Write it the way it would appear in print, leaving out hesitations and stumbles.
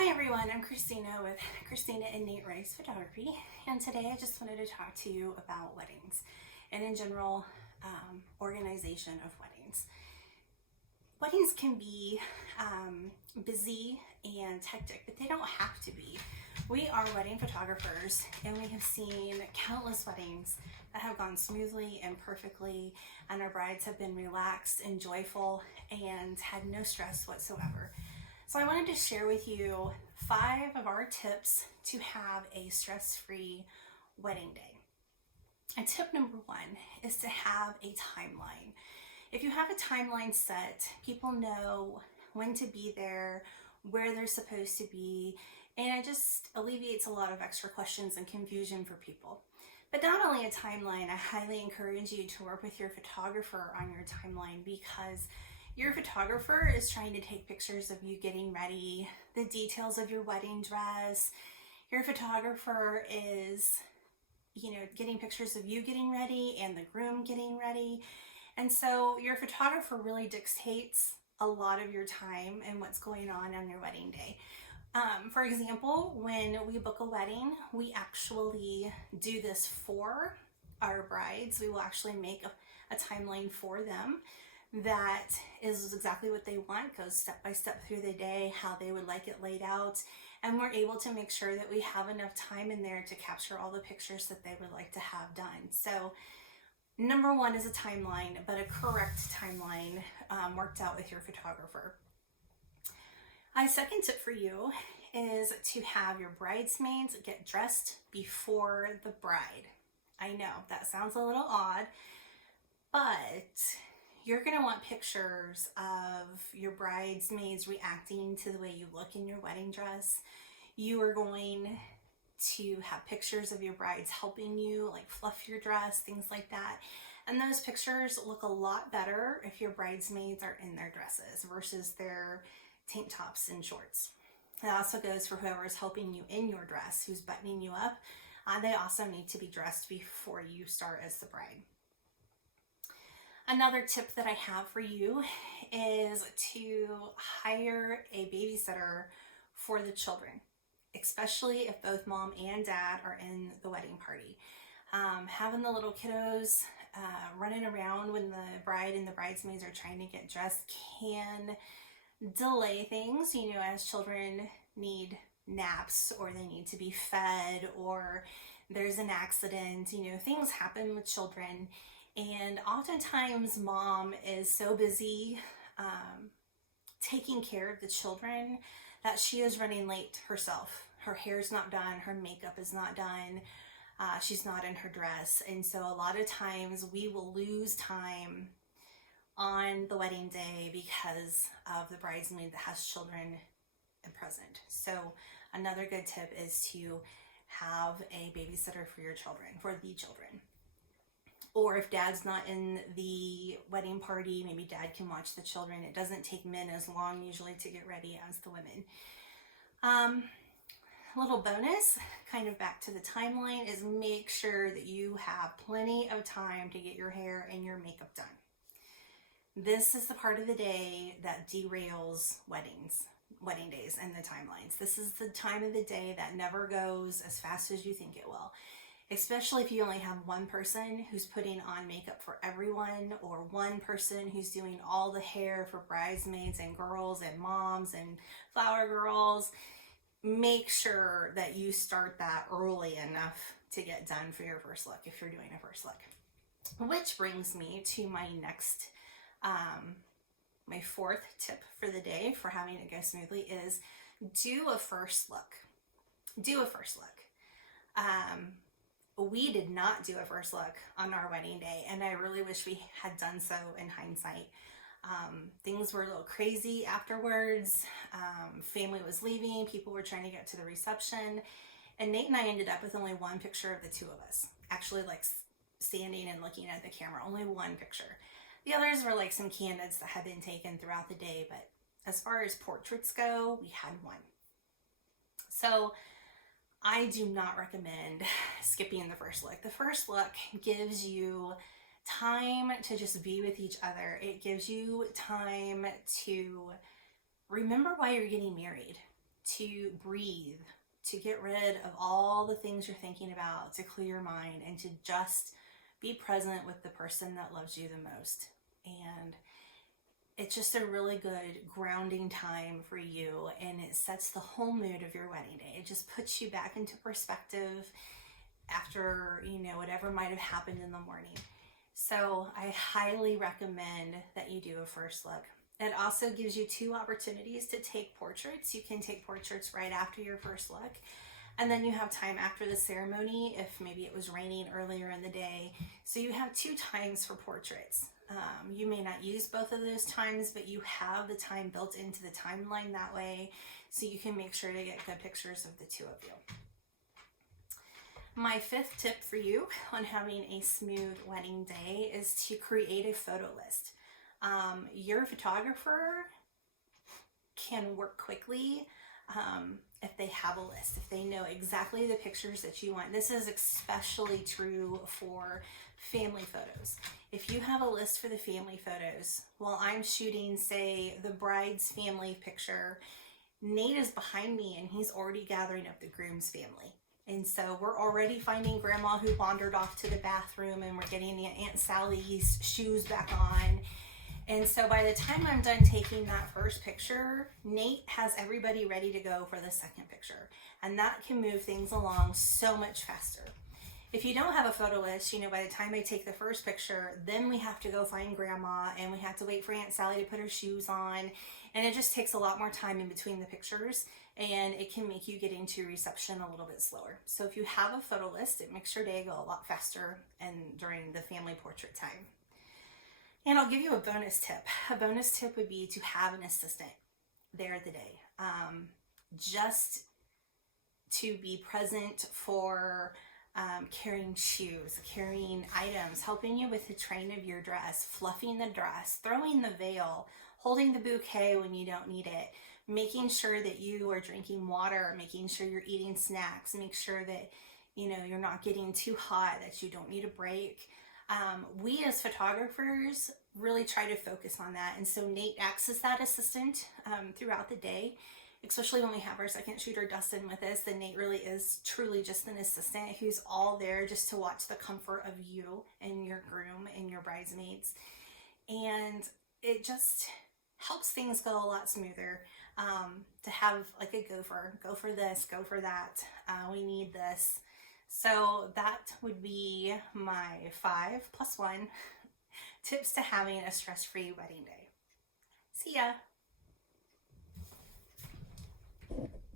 Hi everyone, I'm Christina with Christina and Nate Rice Photography, and today I just wanted to talk to you about weddings and in general organization of weddings. Weddings can be busy and hectic, but they don't have to be. We are wedding photographers and we have seen countless weddings that have gone smoothly and perfectly, and our brides have been relaxed and joyful and had no stress whatsoever. So I wanted to share with you 5 of our tips to have a stress-free wedding day. And tip number 1 is to have a timeline. If you have a timeline set, people know when to be there, where they're supposed to be, and it just alleviates a lot of extra questions and confusion for people. But not only a timeline, I highly encourage you to work with your photographer on your timeline, because your photographer is trying to take pictures of you getting ready, the details of your wedding dress. Your photographer is, getting pictures of you getting ready and the groom getting ready. And so your photographer really dictates a lot of your time and what's going on your wedding day. For example, when we book a wedding, we actually do this for our brides. We will actually make a timeline for them that is exactly what they want, goes step by step through the day, how they would like it laid out, and we're able to make sure that we have enough time in there to capture all the pictures that they would like to have done. So number 1 is a timeline, but a correct timeline worked out with your photographer. My second tip for you is to have your bridesmaids get dressed before the bride. I know that sounds a little odd, but you're going to want pictures of your bridesmaids reacting to the way you look in your wedding dress. You are going to have pictures of your brides helping you, like fluff your dress, things like that. And those pictures look a lot better if your bridesmaids are in their dresses versus their tank tops and shorts. That also goes for whoever is helping you in your dress, who's buttoning you up. They also need to be dressed before you start as the bride. Another tip that I have for you is to hire a babysitter for the children, especially if both mom and dad are in the wedding party. Having the little kiddos running around when the bride and the bridesmaids are trying to get dressed can delay things, as children need naps or they need to be fed or there's an accident, things happen with children. And oftentimes mom is so busy taking care of the children that she is running late herself. Her hair's not done, her makeup is not done, she's not in her dress. And so a lot of times we will lose time on the wedding day because of the bridesmaid that has children present. So another good tip is to have a babysitter for your children, for the children. Or if dad's not in the wedding party, maybe dad can watch the children. It doesn't take men as long usually to get ready as the women. Little bonus, kind of back to the timeline, is make sure that you have plenty of time to get your hair and your makeup done. This is the part of the day that derails wedding days and the timelines. This is the time of the day that never goes as fast as you think it will. Especially if you only have one person who's putting on makeup for everyone, or one person who's doing all the hair for bridesmaids and girls and moms and flower girls. Make sure that you start that early enough to get done for your first look if you're doing a first look. Which brings me to my next, my 4th tip for the day for having it go smoothly is do a first look. Do a first look. We did not do a first look on our wedding day, and I really wish we had done so in hindsight. Things were a little crazy afterwards. Family was leaving, people were trying to get to the reception, and Nate and I ended up with only one picture of the two of us, actually like standing and looking at the camera, only one picture. The others were like some candidates that had been taken throughout the day, but as far as portraits go, we had one. So I do not recommend skipping the first look. The first look gives you time to just be with each other. It gives you time to remember why you're getting married, to breathe, to get rid of all the things you're thinking about, to clear your mind, and to just be present with the person that loves you the most. And it's just a really good grounding time for you, and it sets the whole mood of your wedding day. It just puts you back into perspective after, whatever might have happened in the morning. So I highly recommend that you do a first look. It also gives you 2 opportunities to take portraits. You can take portraits right after your first look, and then you have time after the ceremony if maybe it was raining earlier in the day. So you have 2 times for portraits. You may not use both of those times, but you have the time built into the timeline that way, so you can make sure to get good pictures of the 2 of you. My 5th tip for you on having a smooth wedding day is to create a photo list. Your photographer can work quickly if they have a list, if they know exactly the pictures that you want. This is especially true for family photos. If you have a list for the family photos, while I'm shooting, say, the bride's family picture, Nate is behind me and he's already gathering up the groom's family. And so we're already finding grandma who wandered off to the bathroom, and we're getting Aunt Sally's shoes back on. And so by the time I'm done taking that first picture, Nate has everybody ready to go for the second picture. And that can move things along so much faster. If you don't have a photo list, by the time I take the first picture, then we have to go find grandma, and we have to wait for Aunt Sally to put her shoes on. And it just takes a lot more time in between the pictures, and it can make you get into reception a little bit slower. So if you have a photo list, it makes your day go a lot faster and during the family portrait time. And I'll give you a bonus tip. A bonus tip would be to have an assistant there at the day. Just to be present for carrying shoes, carrying items, helping you with the train of your dress, fluffing the dress, throwing the veil, holding the bouquet when you don't need it, making sure that you are drinking water, making sure you're eating snacks, make sure that you're not getting too hot, that you don't need a break. We as photographers really try to focus on that, and so Nate acts as that assistant throughout the day, especially when we have our second shooter Dustin with us. Then Nate really is truly just an assistant who's all there just to watch the comfort of you and your groom and your bridesmaids, and it just helps things go a lot smoother. To have like a go for this, go for that, we need this. So that would be my 5 + 1 tips to having a stress-free wedding day. See ya.